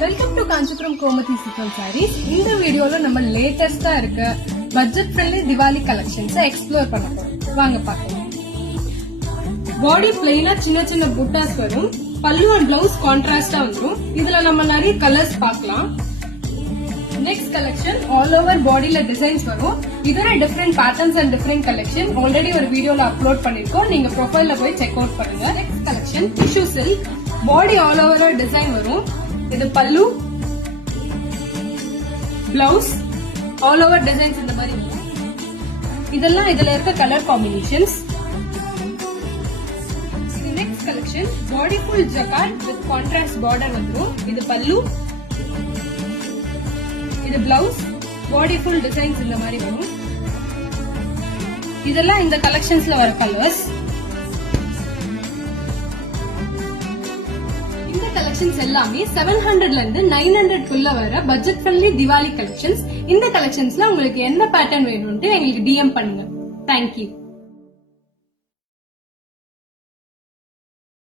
Welcome to Kanchipuram Komathi silk saris. இந்த வீடியோல நம்ம லேட்டஸ்டா இருக்க budget friendly Diwali collections explore பண்ண போறோம். வாங்க பார்க்கலாம். பாடி பிளைனா சின்ன சின்ன புட்டாஸ் வரும். பல்லு அண்ட் பிளவுஸ் கான்ட்ராஸ்டா வந்துரும். இதுல நம்ம நிறைய கலர்ஸ் பார்க்கலாம். நெக்ஸ்ட் கலெக்ஷன் ஆல் ஓவர் பாடியில டிசைன்ஸ் வரும். இதுல different patterns and different collection already ஒரு வீடியோல அப்லோட் பண்ணிருக்கோம். நீங்க ப்ரொஃபைல்ல போய் செக் அவுட் பண்ணுங்க. Next collection tissue silk. பாடி ஆல் ஓவர் டிசைன் வரும். இது பல்லு, பிளவுஸ், ஆல் ஓவர் டிசைன்ஸ் இந்த மாதிரி வரும். இதெல்லாம் இதுல இருக்க colour combinations. Next collection body full jacquard with contrast border வந்துரும். இது பல்லு, இது பிளவுஸ், பாடி ஃபுல் டிசைன்ஸ் இந்த மாதிரி வரும். இதெல்லாம் இந்த கலெக்ஷன்ஸ்ல வர கலர்ஸ். இந்த கலெக்ஷன்ஸ் எல்லாமே 700ல இருந்து 900 குள்ள வர பட்ஜெட் ஃப்ரெண்ட்லி திவாலி கலெக்ஷன்ஸ். இந்த கலெக்ஷன்ஸ்ல உங்களுக்கு என்ன பேட்டர்ன் வேணும்னு எங்களுக்கு DM பண்ணுங்க. தேங்க்யூ.